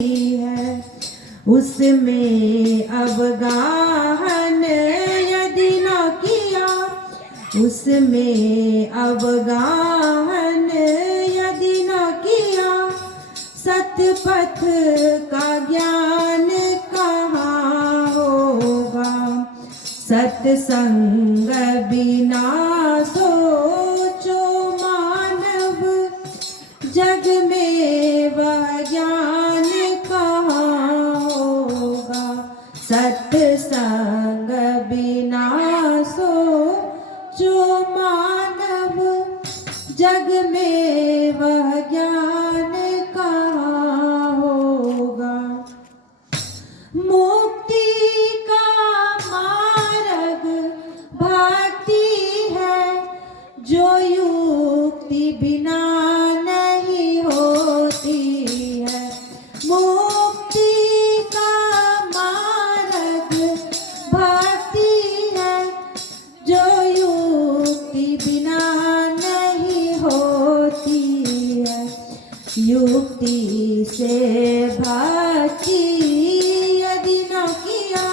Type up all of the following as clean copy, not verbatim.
है, उसमें अवगाहन यदि न किया, उसमें अवगाहन यदि न किया, सतपथ का ज्ञान कहाँ होगा। सत्संग बिना सोचो मानव, जग में वह ज्ञान कहाँ होगा। सत्संग बिना सोचो मानव, जग में वह ज्ञान कहाँ होगा। मुक्ति का मार्ग भक्ति है, जो युक्ति बिना नहीं होती है। मुक्ति का मार्ग भक्ति है, जो युक्ति बिना नहीं होती है। युक्ति से भक्ति यदि न किया,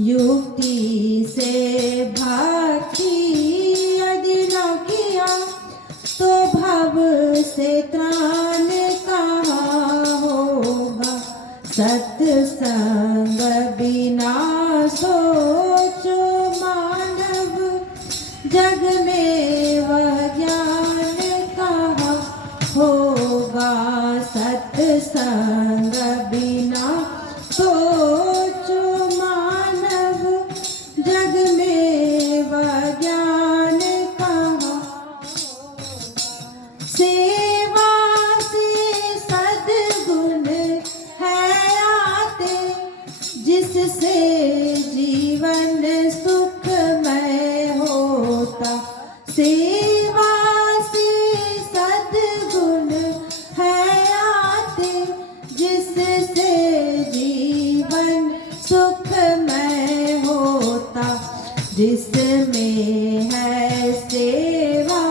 युक्ति से भक्ति यदि न किया, तो भव से त्राण कहाँ होगा। सत्संग बिना सोचो मानव, जग में वह ज्ञान कहाँ होगा। सत्संग बिना सोचो मानव, जग में वह ज्ञान कहाँ होगा। सेवा से सद्गुण है आते, जिससे जीवन सुखमय होता। सेवा से सद्गुण है आते, जिससे जीवन सुखमय होता। जिसमें है सेवा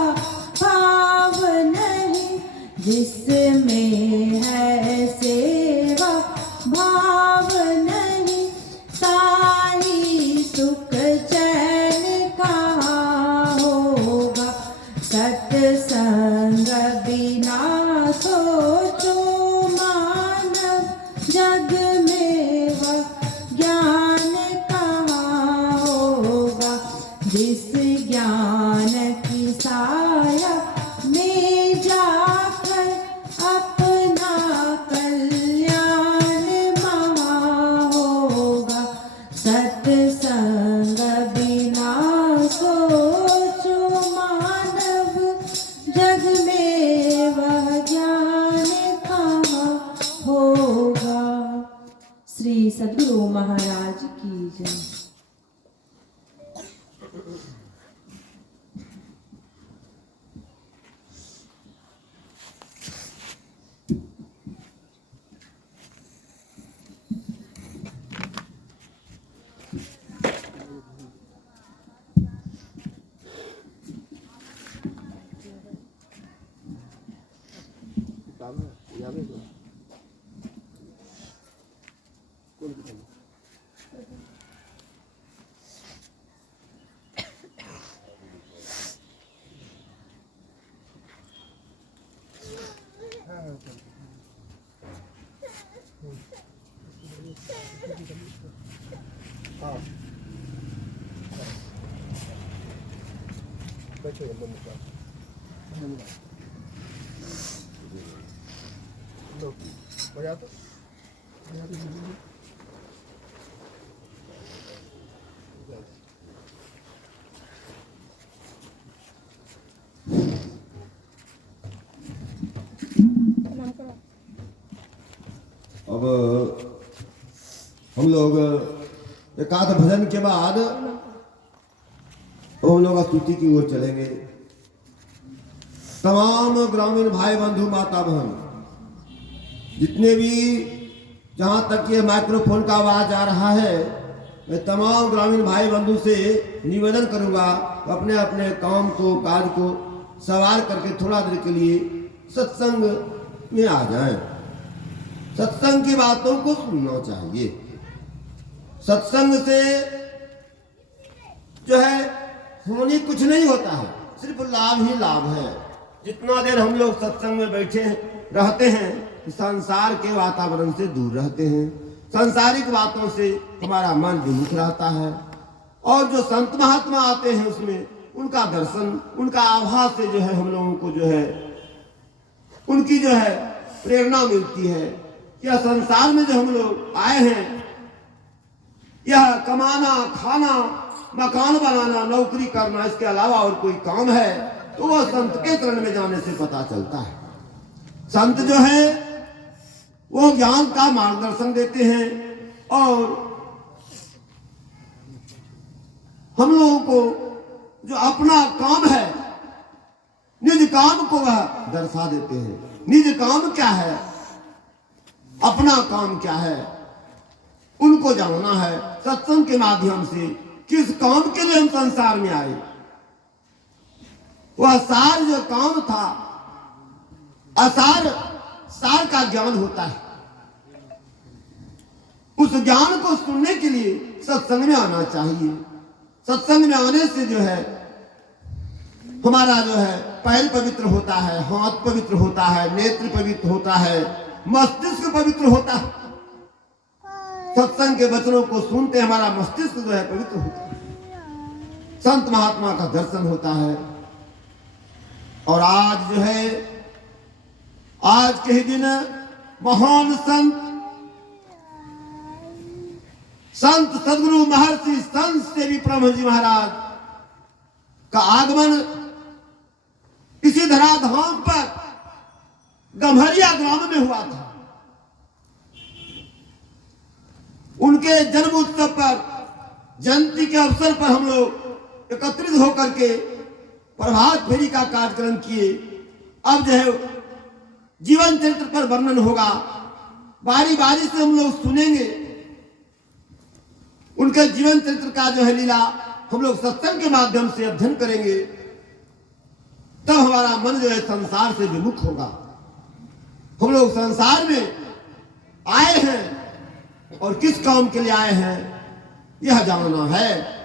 भाव नहीं, जिसमें है सेवा भाव नहीं, साई सुख चैन कहाँ होगा। सत्संग बिना सोचो मानव, जग में वह ज्ञान कहाँ होगा। जिस ज्ञान की साया में जाकर अपना कल्याण महा होगा। सत्संग बिना सोचो मानव, जग में वह ज्ञान कहाँ होगा। श्री सद्गुरु महाराज की जय। अब हम लोग एकाध भजन के बाद हम लोग स्तुति की ओर चलेंगे। तमाम ग्रामीण भाई बंधु माता बहन जितने भी, जहां तक ये माइक्रोफोन का आवाज आ रहा है, मैं तमाम ग्रामीण भाई बंधु से निवेदन करूंगा अपने अपने काम को, काज को सवार करके थोड़ा देर के लिए सत्संग में आ जाएं। सत्संग की बातों को सुनना चाहिए। सत्संग से जो है हानि कुछ नहीं होता है, सिर्फ लाभ ही लाभ है। जितना देर हम लोग सत्संग में बैठे रहते हैं, संसार के वातावरण से दूर रहते हैं, सांसारिक बातों से हमारा मन विमुख रहता है। और जो संत महात्मा आते हैं उसमें उनका दर्शन, उनका आभास से जो है हम लोगों को जो है उनकी जो है प्रेरणा मिलती है। यह संसार में जो हम लोग आए हैं, यह कमाना, खाना, मकान बनाना, नौकरी करना, इसके अलावा और कोई काम है तो वह संत के शरण में जाने से पता चलता है। संत जो है वो ज्ञान का मार्गदर्शन देते हैं और हम लोगों को जो अपना काम है, निज काम को वह दर्शा देते हैं। निज काम क्या है, अपना काम क्या है, उनको जानना है। सत्संग के माध्यम से किस काम के लिए हम संसार में आए, वह सार जो काम था, असार सार का ज्ञान होता है। उस ज्ञान को सुनने के लिए सत्संग में आना चाहिए। सत्संग में आने से जो है हमारा जो है पैर पवित्र होता है, हाथ पवित्र होता है, नेत्र पवित्र होता है, मस्तिष्क पवित्र होता है। सत्संग के वचनों को सुनते हमारा मस्तिष्क जो है पवित्र होता है, संत महात्मा का दर्शन होता है। और आज जो है आज के ही दिन महान संत सदगुरु महर्षि संत सेवी ब्रह्म जी महाराज का आगमन इसी धराधाम पर गम्हरिया ग्राम में हुआ था। उनके जन्म उत्सव पर, जयंती के अवसर पर हम लोग एकत्रित होकर के प्रभात फेरी का कार्यक्रम किए। अब जो है जीवन चरित्र पर वर्णन होगा, बारी बारी से हम लोग सुनेंगे। उनके जीवन चरित्र का जो है लीला हम लोग सत्संग के माध्यम से अध्ययन करेंगे, तब हमारा मन जो है संसार से विमुख होगा। हम लोग संसार में आए हैं और किस काम के लिए आए हैं यह जानना है।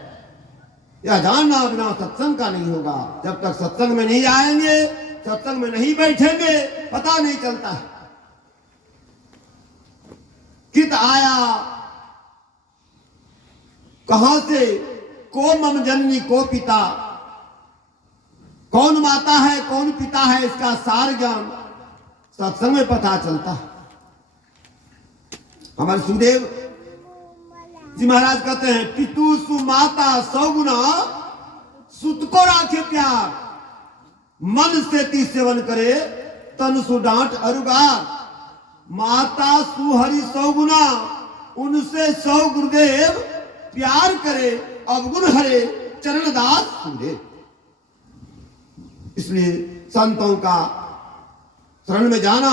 यह जानना बिना सत्संग का नहीं होगा। जब तक सत्संग में नहीं आएंगे, सत्संग में नहीं बैठेंगे, पता नहीं चलता है कित आया कहां से, को मम जननी को पिता, कौन माता है कौन पिता है, इसका सार ज्ञान सत्संग में पता चलता है। हमारे सुखदेव जी महाराज कहते हैं, पितु सु माता सौगुना, सुत को राखे प्यार, मन से ती सेवन करे तन सु डांट अरुगार। माता सुहरि सौगुना, उनसे सौ गुरुदेव प्यार करे, अवगुण हरे चरण दास सुनदेव। इसलिए संतों का शरण में जाना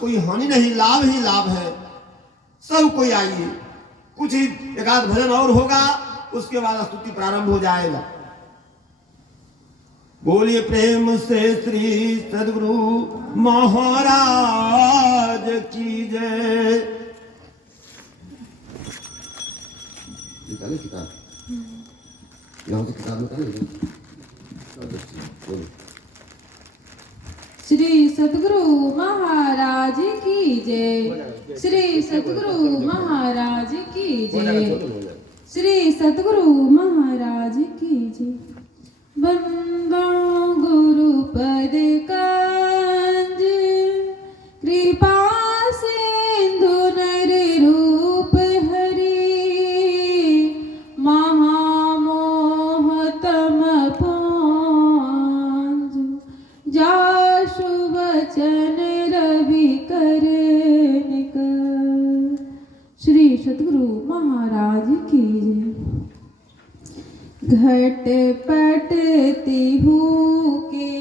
कोई हानि नहीं, लाभ ही लाभ है। सब कोई आइए, कुछ ही एकाध भजन और होगा, उसके बाद स्तुति प्रारंभ हो जाएगा। बोलिए प्रेम से श्री सद्गुरु महाराज की जय। निकाले किताब, यहाँ से किताब निकाले। श्री सद्गुरु महाराज की जय। श्री सद्गुरु महाराज की जय। श्री सद्गुरु महाराज की जय। बंदा गुरुपद कंज, कृपा सिंधु नर रूप हरि, महामोह तम पांज, जाशु वचन रवि कर निकर। श्री सद्गुरु महाराज की जय। घट पट तिहु के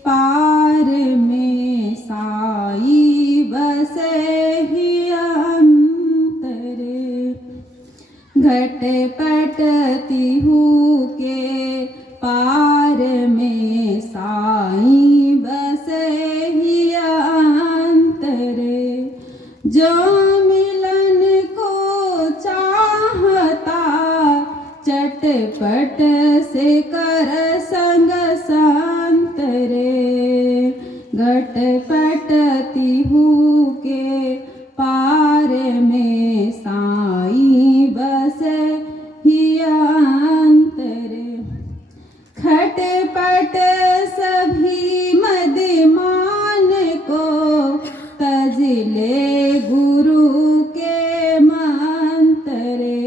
पार में साई बसे ही अंतर, घट पट तिहु के पार में साई बसे ही अंतर, जो मिलन को चाहता चटपट से कर संग संत रे। घटपट तिहु के पार में साई बसे हियांत रे। खटपट सभी मदमान को तजले गुरु के मंतरे।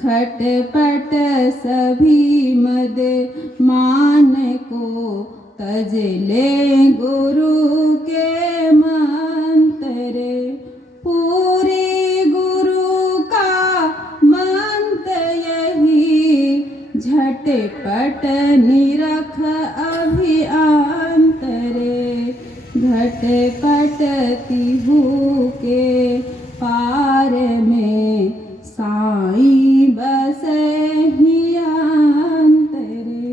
खटपट सभी मद मान को तजले गुरु के मंतरे। पूरे गुरु का मंत्र यही झटपट निरख अभियांतरे। घटपट तिहु के पार में साई बसे हियांतरे।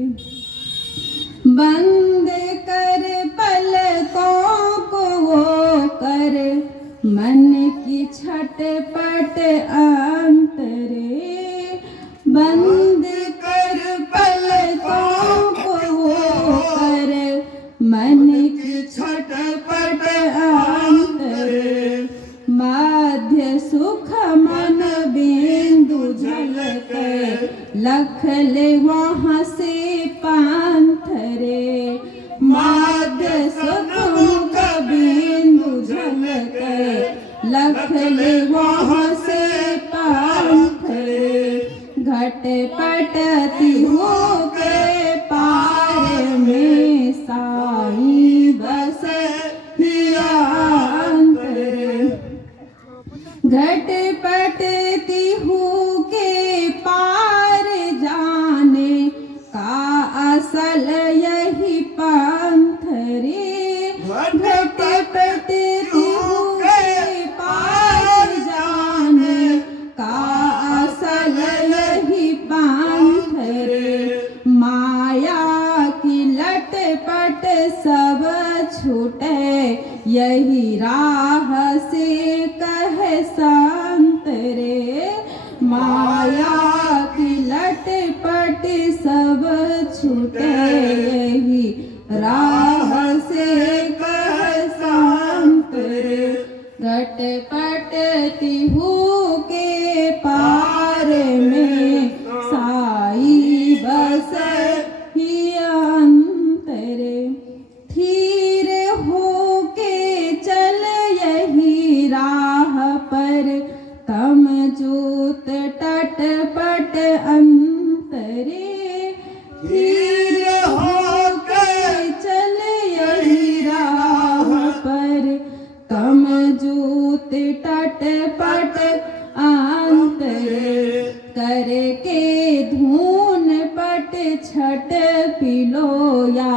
बंद कर पलकों को वो कर मन की छटपट अंतरे। बंद कर पलकों को वो कर मन की छटपट अंतरे। माध्य सुख मन बिंदु झलक लख ले वहाँ से पांथरे। माध्य सुख मुख बिंदु झलक लख ले वहाँ से पांथरे। घटपट तिहु के पार में साई बसे हियांतरे। घटपट तिहु के पार जाने का असल यही पंथ रे। घटपट तिहु के पार जाने का असल यही पंथ रे। माया की लटपट सब छूटे यही राह से कह संत रे। माया की लटपट सब छूटे यही राह से कह संत रे। घटपट तिहु के पार में साई बसे हियांतरे। धीर हो के चल यही राह पर तम जोत टटपट अंतरे। धीर हो के चल यही राह पर तम जोत टटपट अंतरे। करके धून पट छट पिलो या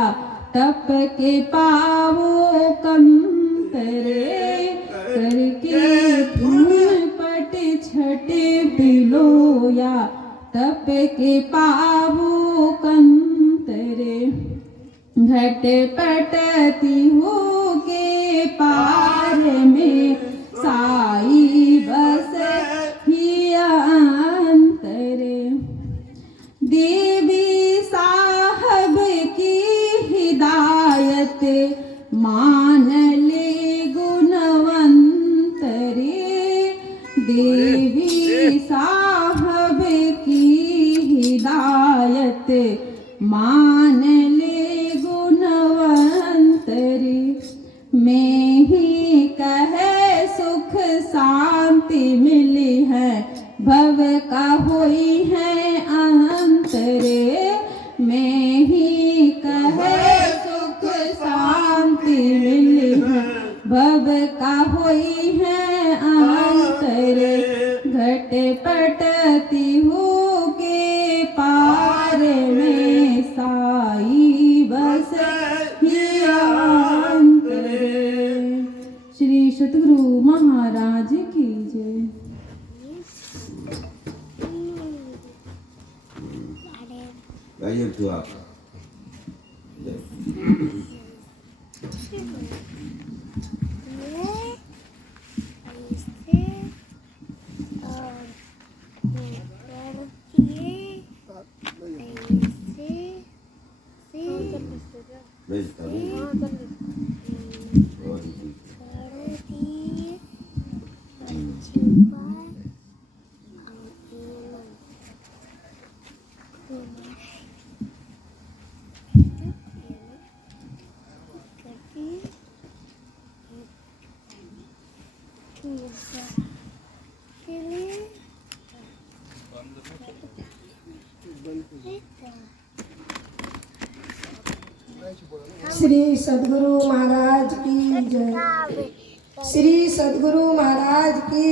तप के पावो कंतरे। करके धून पट छट पिलो या तप के पावो कंतरे। घटपट तिहु के पार में साई बसे हियांतरे। देवी साहब की हिदायत मान ले गुणवंत रे। देवी साहब की हिदायत मान ले गुणवंत रे। मैं ही कहे सुख शांति मिली है भव का होई है अंत रे। मैं ही कहे सुख शांति मिली है भव का होई है अंत रे। घटपट तिहु के पार में साई बसे हियांतरे। श्री सतगुरु महाराज की जय। गाइए तो आप श्री सद्गुरु महाराज की जय। श्री सद्गुरु महाराज की